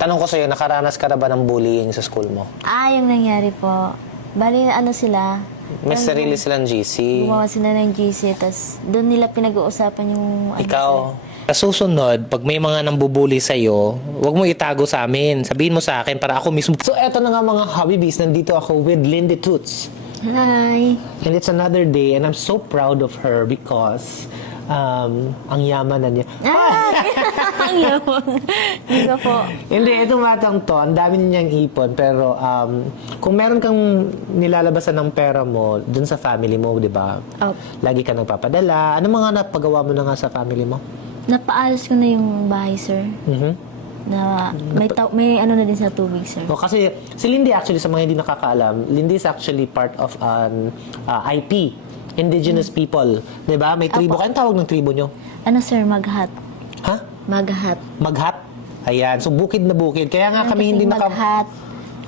Tanong ko sa'yo, nakaranas ka na ba ng bullying sa school mo? Yung nangyari po. Bali, ano sila? May sarili silang GC. Gumawa sila ng GC, tapos doon nila pinag-uusapan yung... Ikaw, sa susunod, pag may mga nambubuli sa'yo, huwag mo itago sa amin. Sabihin mo sa akin para ako mismo. So, eto na nga mga Habibis. Nandito ako with Lindy Toots. Hi! And it's another day and I'm so proud of her because ang yaman na niya. Ang yaman. Hindi ko po. Hindi, itong batang to, ang dami niyang ipon, pero kung meron kang nilalabasan ng pera mo dun sa family mo, di ba? Oh. Lagi ka nagpapadala. Ano mga napagawa mo na nga sa family mo? Napaalis ko na yung bahay, sir. Na may ano na din sa tubig, sir. O, kasi si Lindy actually, sa mga hindi nakakaalam, Lindy is actually part of an IP, Indigenous People. Di ba? May tribo. Kaya tawag ng tribo nyo? Ano, sir? Maghat. Ha? Maghat. Maghat? Ayan. So, bukid na bukid. Kaya nga kami hindi Maghat,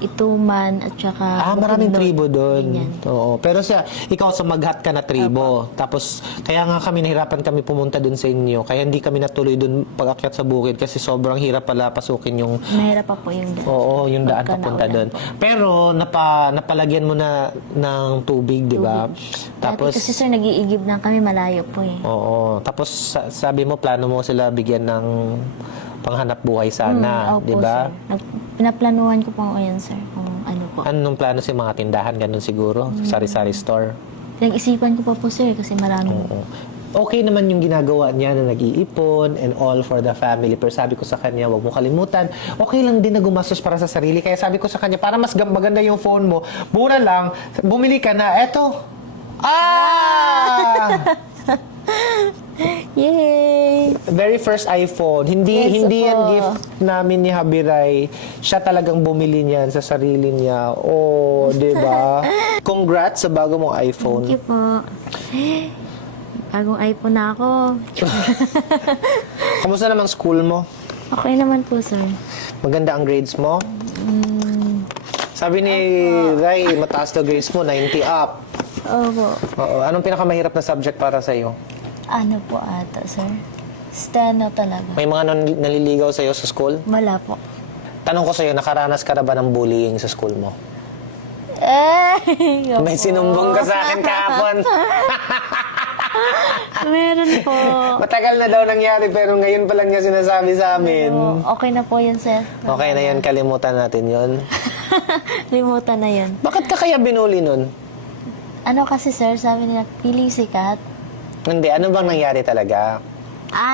Ituman, at saka... maraming Bukidnon. tribo doon. Ganyan. Oo. Pero ikaw sa Maghat ka na tribo. Tapos, kaya nga kami nahirapan kami pumunta doon sa inyo. Kaya hindi kami natuloy doon pag-akyat sa bukid kasi sobrang hirap pala pasukin yung... Mahirap pa po yung daan. Oo, yung daan Pagka papunta naulan doon. po. Pero, napalagyan mo na ng tubig, di ba? Tapos... Kasi, sir, nag-iigib na kami, malayo po eh. Oo. Tapos, sabi mo, plano mo sila bigyan ng panghanap buhay sana, Opo, di ba? sir. Pinaplanuhan ko po ngayon, sir, kung ano po. Anong plano sa mga tindahan? Ganun siguro? Sari-sari store? Pinag-isipan ko pa po, sir, kasi maraming... Oo. Okay naman yung ginagawa niya na nag-iipon and all for the family. Pero sabi ko sa kanya, wag mo kalimutan. Okay lang din na gumastos para sa sarili. Kaya sabi ko sa kanya, para mas maganda yung phone mo, mura lang, bumili ka na. Eto. Yay! Very first iPhone. Hindi Yes, hindi yan opo. gift namin ni Habiray. Siya talagang bumili niyan sa sarili niya. Oh, 'di ba? Congrats sa bago mong iPhone. Thank you po. Bagong iPhone na ako. Kamusta naman school mo? Okay naman po, sir. Maganda ang grades mo? Sabi ni Ray, mataas daw grades mo, 90 up. Opo. Oo. Anong pinakamahirap na subject para sa iyo? Ano po ata, sir? Steno talaga. May mga naliligaw sa iyo sa school? Wala po. Tanong ko sa iyo, nakaranas ka na ba ng bullying sa school mo? May sinumbong ka sa akin kahapon. Meron po. Matagal na daw nangyari pero ngayon pa lang niya sinasabi sa amin. Pero okay na po yan, sir. Okay na yan, kalimutan natin yon. Limutan na yan. Bakit ka kaya binuli nun? Ano kasi, sir, sabi nila, piling sikat. Hindi, ano bang nangyari talaga?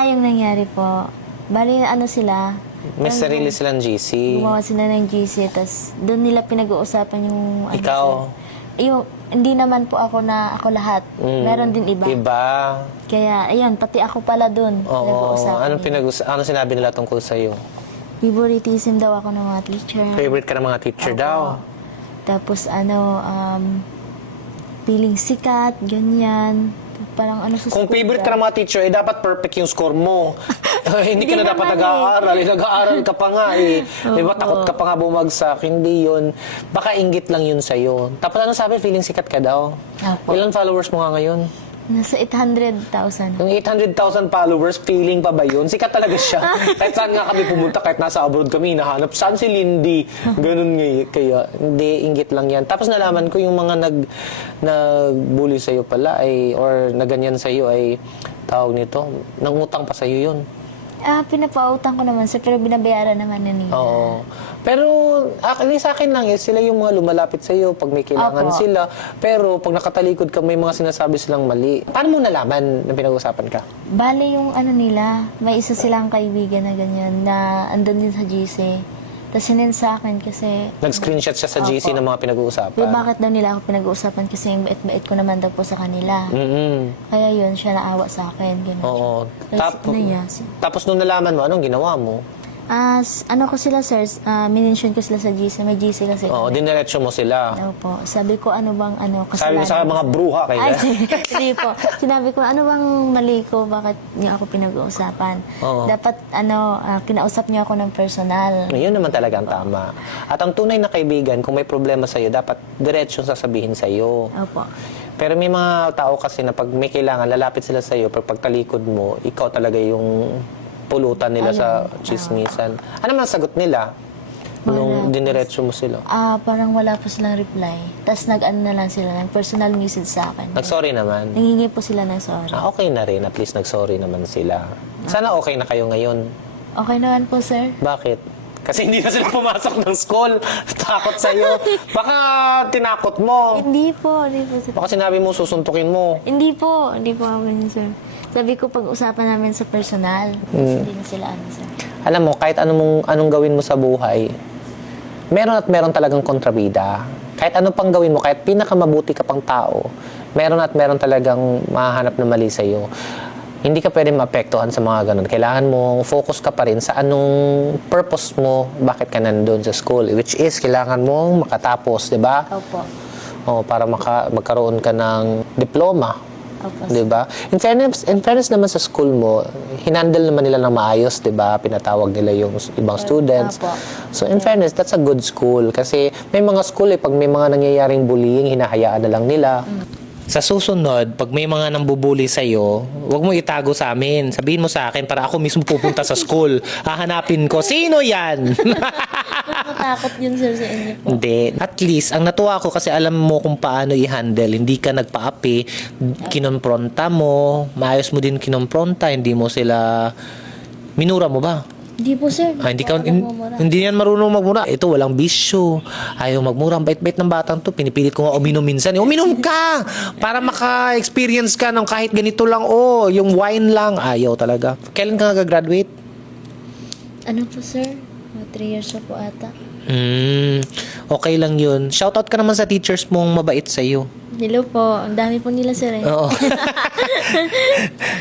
Yung nangyari po. Bali, ano sila, May sarili silang GC. gumawa sila ng GC, tas doon nila pinag-uusapan yung... ano, Ikaw? sir. Yung, hindi naman po ako lahat. Meron din iba. Iba? Kaya, ayun, pati ako pala doon. Oo. Pinag-uusapan nila. Ano sinabi nila tungkol sa'yo? Favoritism daw ako ng mga teacher. Favorite ka ng mga teacher daw? Tapos feeling sikat, ganyan. Parang ano sa Kung school favorite ka ng mga teacher, dapat perfect yung score mo. Hindi ka na Hindi dapat naman nag-aaral. Nag-aaral ka pa nga eh. Diba, takot ka pa nga bumagsak. Hindi yun. Baka inggit lang yun sa'yo. Tapos ano sabi, feeling sikat ka daw? Opo. Ilan followers mo nga ngayon? Nasa 800,000. Yung 800,000 followers, feeling pa ba yun? Sikat talaga siya. Kahit saan nga kami pumunta, kahit nasa abroad kami, nahanap, saan si Lindy? Ganun nga kaya, hindi, inggit lang yan. Tapos nalaman ko yung mga nag-bully sa'yo pala, or naganyan sa'yo ay, tawag nito, nangutang pa sa'yo yun. Pinapautang ko naman, sir, pero binabayaran naman na nila. Oo. Pero, actually, sa akin lang, sila yung mga lumalapit sa'yo pag may kailangan Opo. sila. Pero, pag nakatalikod ka, may mga sinasabi silang mali. Paano mo nalaman na pinag-usapan ka? Bale yung ano nila, may isa silang kaibigan na ganyan, na andun din sa GC. Tapos sinend sa akin kasi... Nag-screenshot siya sa GC ng mga pinag-uusapan. Bakit daw nila ako pinag-uusapan kasi yung bait-bait ko naman daw po sa kanila. Kaya yun, siya naawa sa akin. Ganun. Oo. Tapos, Tapos nung nalaman mo, anong ginawa mo? ano ko sila, sir, minention ko sila sa GC. May GC kasi. Oo, diniretso mo sila. Opo. Sabi ko, ano bang, kasalanan. Sabi mo sa mga bruha kayo. Ay, hindi po. Sinabi ko, ano bang mali ko? Bakit niyo ako pinag-uusapan? Oo. Dapat, kinausap niyo ako ng personal. Yun naman talaga ang tama. At ang tunay na kaibigan, kung may problema sa'yo, dapat diretsyo sasabihin sa'yo. Opo. Pero may mga tao kasi na pag may kailangan, lalapit sila sa'yo, pag pagtalikod mo, ikaw talaga yung pulutan nila sa chismisan. Ano man sagot nila? Nung diniretso mo sila. Parang wala po silang reply. Tapos nag-ano na lang sila, ng personal message sa akin. Nag-sorry naman. Nangingi po sila ng sorry. Okay na rin. At least nag-sorry naman sila. Sana okay na kayo ngayon. Okay naman po, sir. Bakit? Kasi hindi na sila pumasok ng school. Takot sa'yo. Baka tinakot mo. Hindi po, sir. Baka sinabi mo, susuntukin mo. Hindi po ako ganyan, sir. Sabi ko, pag-usapan namin sa personal. Kasi hindi na sila sir. Alam mo, kahit anong gawin mo sa buhay, meron at meron talagang kontrabida. Kahit ano pang gawin mo, kahit pinakamabuti ka pang tao, meron at meron talagang mahanap na mali sa'yo. Hindi ka pwede maapektuhan sa mga ganun. Kailangan mo focus ka pa rin sa anong purpose mo, bakit ka nandun sa school. Which is, kailangan mong makatapos, di ba? Opo. Para magkaroon ka ng diploma. Opo, Di ba? In fairness naman sa school mo, hinandle naman nila ng maayos, di ba? Pinatawag nila yung ibang students. Opo. So in fairness, that's a good school. Kasi may mga school pag may mga nangyayaring bullying, hinahayaan na lang nila. Sa susunod, pag may mga nambubuli sa'yo, huwag mo itago sa amin. Sabihin mo sa akin para ako mismo pupunta sa school. Hahanapin ko, sino yan? Nakatakot yun, sir, sa inyo po. Hindi. At least, ang natuwa ko kasi alam mo kung paano i-handle. Hindi ka nagpa-api. Kinompronta mo. Maayos mo din kinompronta. Hindi mo sila... Minura mo ba? Hindi po, sir. Hindi yan marunong magmura. Ito, walang bisyo. Ayaw magmura. Ang bait-bait ng batang to. Pinipilit ko nga uminom minsan. Uminom ka! Para maka-experience ka ng kahit ganito lang. Yung wine lang. Ayaw talaga. Kailan ka graduate? Ano po, sir? 3 years na po ata. Okay lang yun. Shoutout ka naman sa teachers mong mabait sa'yo. Hello po. Ang dami po nila, sir. Oo.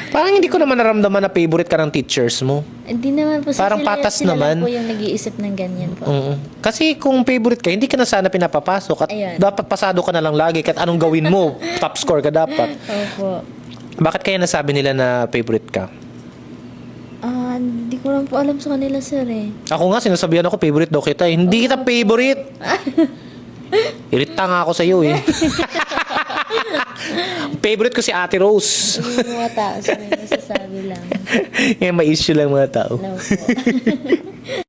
Parang hindi ko naman naramdaman na favorite ka ng teachers mo. Hindi naman po, sir. Parang patas sila naman. lang po yung nag-iisip ng ganyan po. Kasi kung favorite ka, hindi ka na sana pinapapasok at Ayun. dapat pasado ka na lang lagi kahit anong gawin mo, top score ka dapat. Opo. Bakit kaya nasabi nila na favorite ka? Hindi ko lang po alam sa kanila, sir, Ako nga, sinasabihan ako, favorite daw kita. Hindi kita favorite. Irita nga ako sa'yo Favorite ko si Ate Rose. Yung mga tao, sir, may nasasabi lang. May issue lang mga tao. No po.